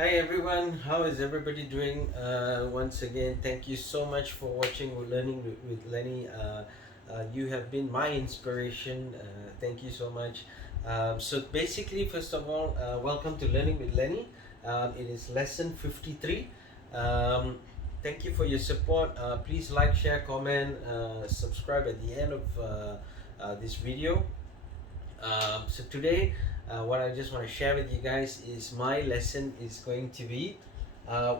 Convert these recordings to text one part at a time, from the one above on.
Hi everyone, how is everybody doing? Once again, thank you so much for watching Learning with Lenny. You have been my inspiration. Thank you so much. So basically, first of all, welcome to Learning with Lenny. It is lesson 53. Um, Thank you for your support. Please like, share, comment, subscribe at the end of this video. So today, what I just want to share with you guys is my lesson is going to be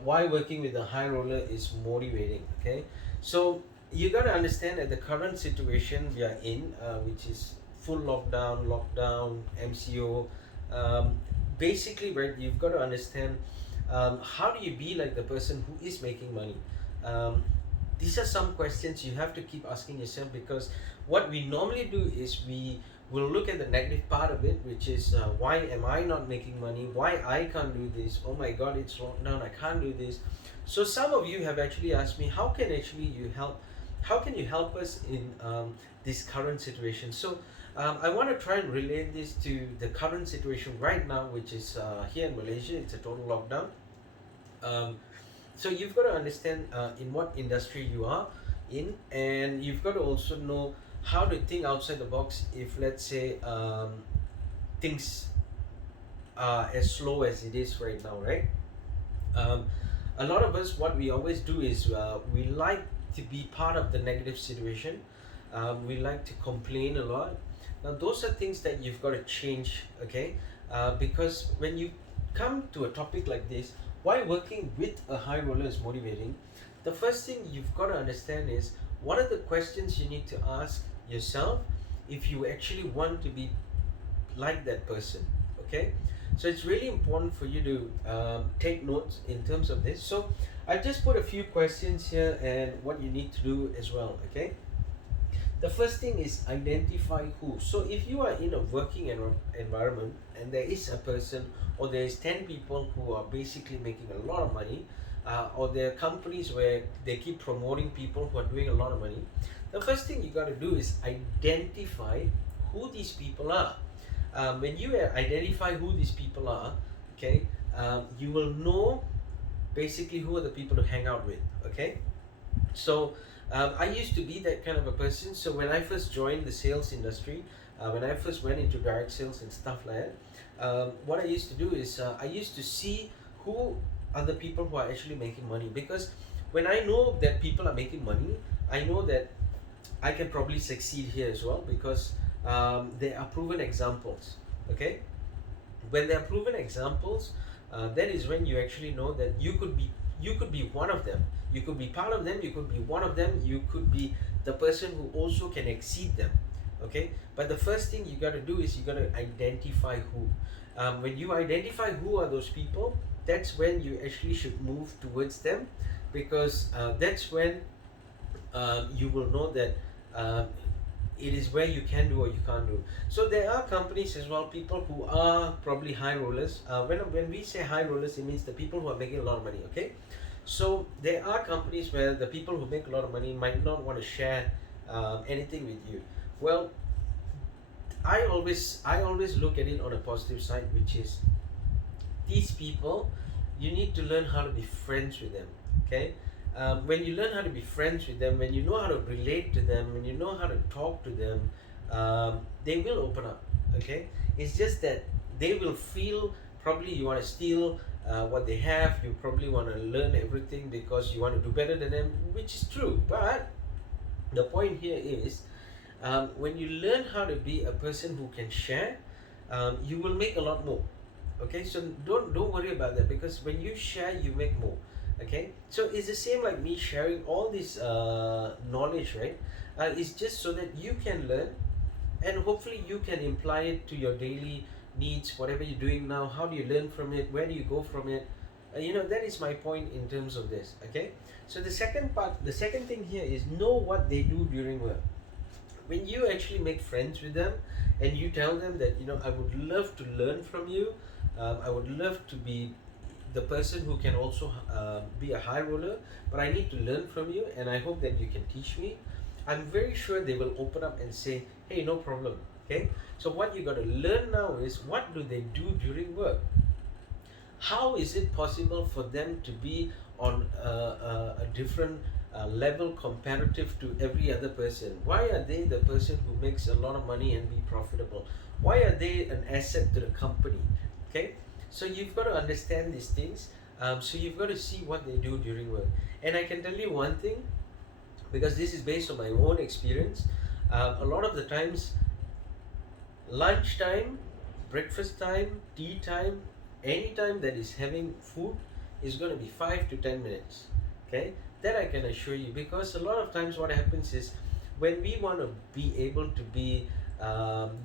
why working with a high roller is motivating. Okay, so you got to understand that the current situation we are in, which is full lockdown, MCO. Basically, right, you've got to understand how do you be like the person who is making money. Um, these are some questions you have to keep asking yourself, because what we normally do is we'll look at the negative part of it, which is why am I not making money, why I can't do this, oh my god, it's lockdown, I can't do this. So some of you have actually asked me, how can you help us in this current situation. So I want to try and relate this to the current situation right now, which is here in Malaysia. It's a total lockdown. um, so you've got to understand in what industry you are in, and you've got to also know how to think outside the box if, let's say, things are as slow as it is right now, right? um, a lot of us, what we always do is we like to be part of the negative situation. We like to complain a lot. Now those are things that you've got to change, okay? Because when you come to a topic like this, why working with a high roller is motivating, the first thing you've got to understand is what are the questions you need to ask yourself if you actually want to be like that person. Okay, so it's really important for you to take notes in terms of this. So I just put a few questions here and what you need to do as well. Okay, the first thing is identify who. So if you are in a working environment and there is a person, or there is 10 people who are basically making a lot of money, or there are companies where they keep promoting people who are doing a lot of money, the first thing you got to do is identify who these people are. When you identify who these people are, okay, you will know basically who are the people to hang out with. Okay, so I used to be that kind of a person. So when I first joined the sales industry, when I first went into direct sales and stuff like that, what I used to do is I used to see who are the people who are actually making money, because when I know that people are making money, I know that I can probably succeed here as well, because there are proven examples. Okay, when there are proven examples, that is when you actually know that you could be one of them. You could be part of them. You could be one of them. You could be the person who also can exceed them. Okay, but the first thing you got to do is you got to identify who. When you identify who are those people, that's when you actually should move towards them, because that's when you will know that it is where you can do or you can't do. So there are companies as well, people who are probably high rollers. When we say high rollers, it means the people who are making a lot of money. Okay, so there are companies where the people who make a lot of money might not want to share anything with you. Well, I always look at it on a positive side, which is these people, you need to learn how to be friends with them. Okay, when you learn how to be friends with them, when you know how to relate to them, when you know how to talk to them, they will open up. Okay, it's just that they will feel probably you want to steal what they have. You probably want to learn everything because you want to do better than them, which is true. But the point here is, when you learn how to be a person who can share, you will make a lot more. Okay, so don't worry about that, because when you share, you make more. Okay, so it's the same like me sharing all this knowledge, right? It's just so that you can learn, and hopefully you can imply it to your daily needs, whatever you're doing now. How do you learn from it? Where do you go from it? That is my point in terms of this. Okay, so the second thing here is know what they do during work. When you actually make friends with them and you tell them that, I would love to learn from you, I would love to be the person who can also be a high roller, but I need to learn from you and I hope that you can teach me, I'm very sure they will open up and say, hey, no problem. Okay, so what you got to learn now is, what do they do during work? How is it possible for them to be on a different level comparative to every other person? Why are they the person who makes a lot of money and be profitable? Why are they an asset to the company? Okay, so you've got to understand these things. So you've got to see what they do during work. And I can tell you one thing, because this is based on my own experience. A lot of the times, lunchtime, breakfast time, tea time, any time that is having food is going to be 5 to 10 minutes. Okay, that I can assure you, because a lot of times what happens is when we want to be able to be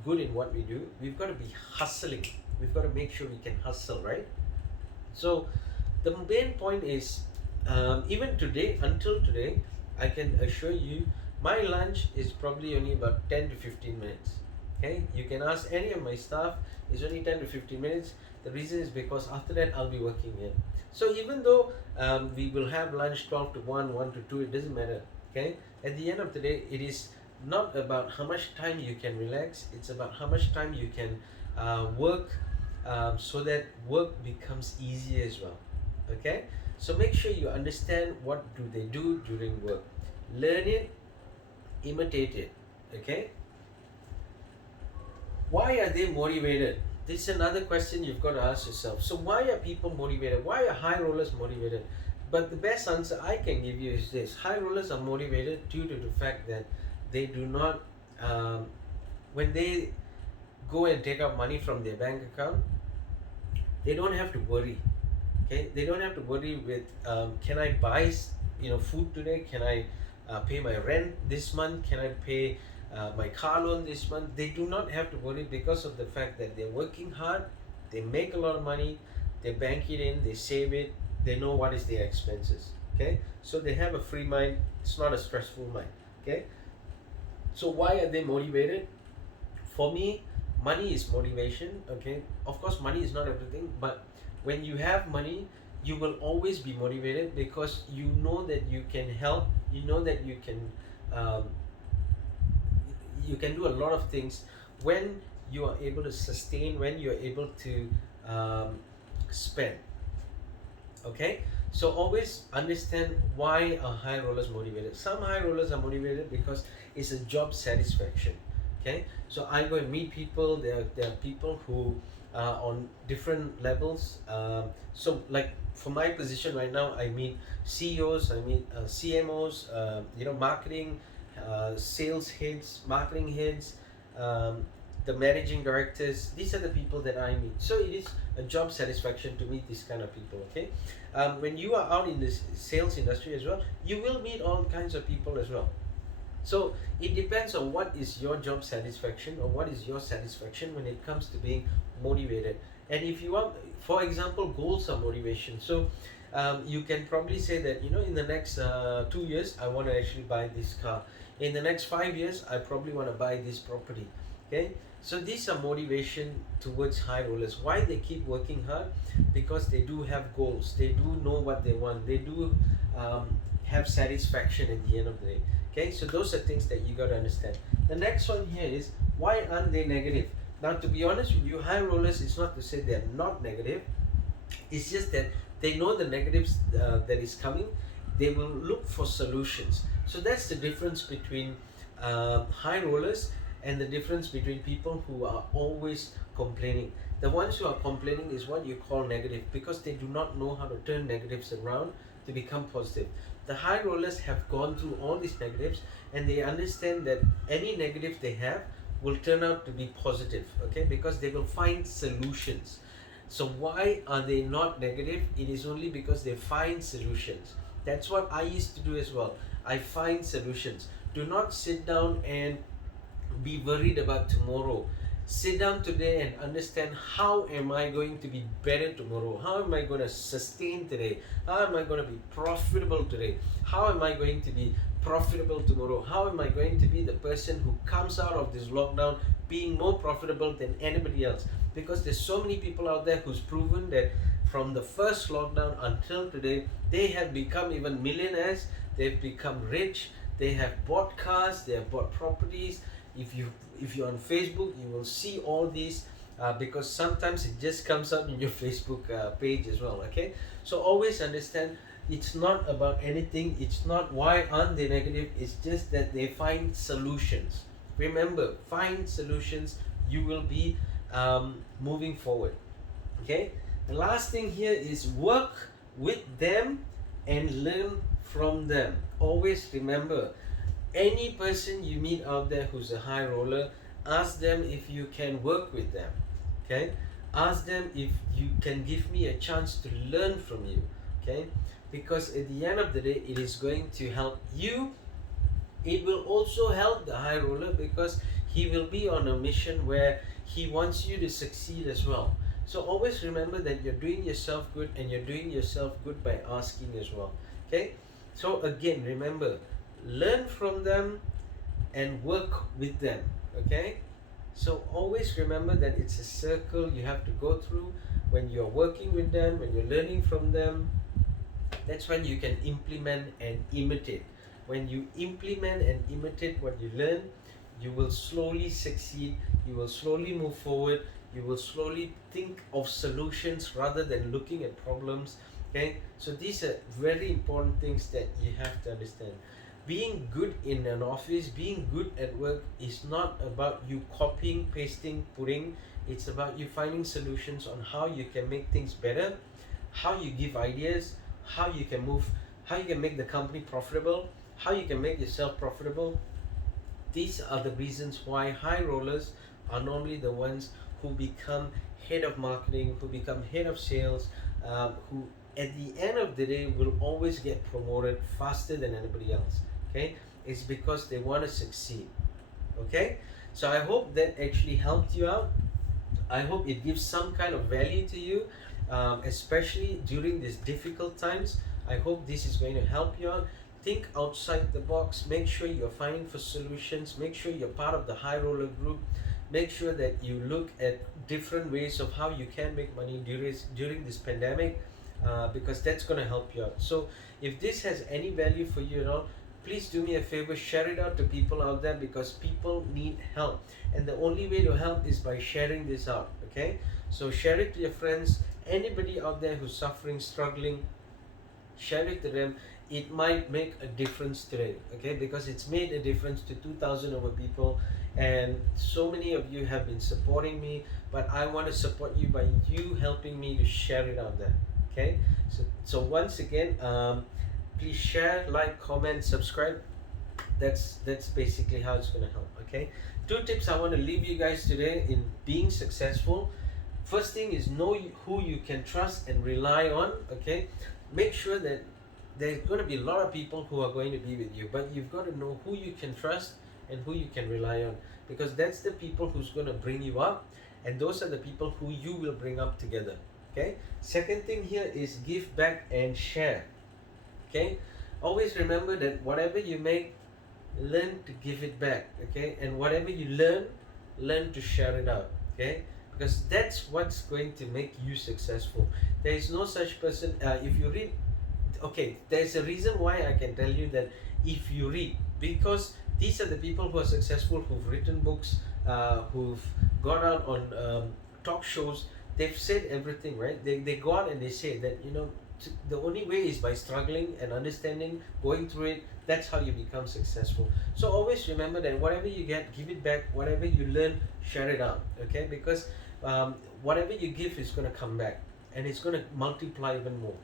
good in what we do, we've got to be hustling. We've got to make sure we can hustle, right? So the main point is, even today, until today, I can assure you, my lunch is probably only about 10 to 15 minutes. Okay, you can ask any of my staff, it's only 10 to 15 minutes. The reason is because after that I'll be working here. So even though we will have lunch 12 to 1, 1 to 2, it doesn't matter. Okay, at the end of the day, it is not about how much time you can relax, it's about how much time you can work, so that work becomes easier as well. Okay, so make sure you understand what do they do during work. Learn it, imitate it. Okay, why are they motivated? This is another question you've got to ask yourself. So why are people motivated? Why are high rollers motivated? But the best answer I can give you is this: high rollers are motivated due to the fact that they do not, when they go and take out money from their bank account, they don't have to worry. Okay, they don't have to worry with, can I buy food today? Can I pay my rent this month? Can I pay my car loan this month? They do not have to worry, because of the fact that they're working hard, they make a lot of money, they bank it in, they save it, they know what is their expenses. Okay, so they have a free mind. It's not a stressful mind. Okay, so why are they motivated? For me, money is motivation. Okay, of course money is not everything, but when you have money, you will always be motivated, because you know that you can help, you know that um, you can do a lot of things when you are able to sustain, when you're able to spend. Okay, so always understand why are high rollers motivated. Some high rollers are motivated because it's a job satisfaction. Okay, so I go and meet people. There are people who are on different levels. So like for my position right now, I meet CEOs, I meet CMOs, marketing, sales heads, marketing heads, the managing directors. These are the people that I meet. So it is a job satisfaction to meet these kind of people. Okay, when you are out in this sales industry as well, you will meet all kinds of people as well. So it depends on what is your job satisfaction, or what is your satisfaction when it comes to being motivated. And if you want, for example, goals are motivation. So you can probably say that, in the next 2 years I want to actually buy this car. In the next 5 years I probably want to buy this property. Okay, so these are motivation towards high rollers. Why they keep working hard? Because they do have goals, they do know what they want, they do have satisfaction at the end of the day. Okay, so those are things that you got to understand. The next one here is, why aren't they negative? Now, to be honest with you, high rollers, it's not to say they're not negative, it's just that they know the negatives that is coming. They will look for solutions. So that's the difference between high rollers and the difference between people who are always complaining. The ones who are complaining is what you call negative, because they do not know how to turn negatives around to become positive. The high rollers have gone through all these negatives, and they understand that any negative they have will turn out to be positive. Okay, because they will find solutions. So why are they not negative? It is only because they find solutions. That's what I used to do as well. I find solutions. Do not sit down and be worried about tomorrow. Sit down today and understand, how am I going to be better tomorrow? How am I going to sustain today? How am I going to be profitable today? How am I going to be profitable tomorrow? How am I going to be the person who comes out of this lockdown being more profitable than anybody else? Because there's so many people out there who's proven that from the first lockdown until today, they have become even millionaires, they've become rich, they have bought cars, they have bought properties. If you're on Facebook, you will see all these because sometimes it just comes out in your Facebook page as well. Okay, so always understand it's not about anything, it's not why aren't they negative, it's just that they find solutions. Remember, find solutions, you will be moving forward. Okay, the last thing here is work with them and learn from them. Always remember, any person you meet out there who's a high roller, ask them if you can work with them. Okay, ask them if you can give me a chance to learn from you. Okay, because at the end of the day, it is going to help you. It will also help the high roller because he will be on a mission where he wants you to succeed as well. So always remember that you're doing yourself good, and you're doing yourself good by asking as well. Okay, so again, remember, learn from them and work with them. Okay, so always remember that it's a circle you have to go through. When you're working with them, when you're learning from them, that's when you can implement and imitate. When you implement and imitate what you learn, you will slowly succeed, you will slowly move forward, you will slowly think of solutions rather than looking at problems. Okay, so these are very important things that you have to understand. Being good in an office, being good at work is not about you copying, pasting, putting. It's about you finding solutions on how you can make things better, how you give ideas, how you can move, how you can make the company profitable, how you can make yourself profitable. These are the reasons why high rollers are normally the ones who become head of marketing, who become head of sales, who at the end of the day will always get promoted faster than anybody else. Okay, it's because they want to succeed. Okay, so I hope that actually helped you out. I hope it gives some kind of value to you, especially during these difficult times. I hope this is going to help you out. Think outside the box. Make sure you're finding for solutions. Make sure you're part of the high roller group. Make sure that you look at different ways of how you can make money during this pandemic, because that's going to help you out. So if this has any value for you at all, please do me a favor, share it out to people out there, because people need help, and the only way to help is by sharing this out. Okay, so share it to your friends, anybody out there who's suffering, struggling, share it to them. It might make a difference today. Okay, because it's made a difference to 2,000 over people, and so many of you have been supporting me, but I want to support you by you helping me to share it out there. Okay, so once again, please share, like, comment, subscribe. That's basically how it's going to help. Okay, 2 tips I want to leave you guys today in being successful. First thing is, know who you can trust and rely on. Okay, make sure that there's going to be a lot of people who are going to be with you, but you've got to know who you can trust and who you can rely on, because that's the people who's going to bring you up, and those are the people who you will bring up together. Okay, second thing here is give back and share. Okay, always remember that whatever you make, learn to give it back. Okay, and whatever you learn to share it out. Okay, because that's what's going to make you successful. There is no such person. If you read, okay, there's a reason why I can tell you that if you read, because these are the people who are successful, who've written books, who've gone out on talk shows. They've said everything, right? They go out and they say that, the only way is by struggling and understanding, going through it. That's how you become successful. So always remember that whatever you get, give it back. Whatever you learn, share it out. Okay, because whatever you give is going to come back, and it's going to multiply even more.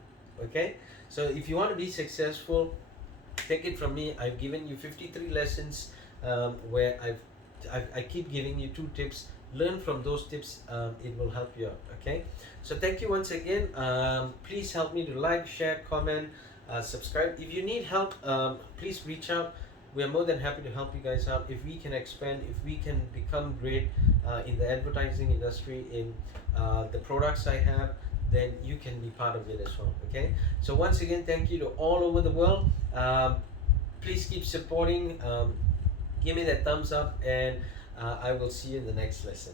Okay, so if you want to be successful, take it from me. I've given you 53 lessons, where I keep giving you 2 tips. Learn from those tips. It will help you out. Okay, so thank you once again. Please help me to like, share, comment, subscribe. If you need help, please reach out. We are more than happy to help you guys out. If we can expand, if we can become great in the advertising industry, in the products I have, then you can be part of it as well. Okay, so once again, thank you to all over the world. Please keep supporting. Give me that thumbs up, and I will see you in the next lesson.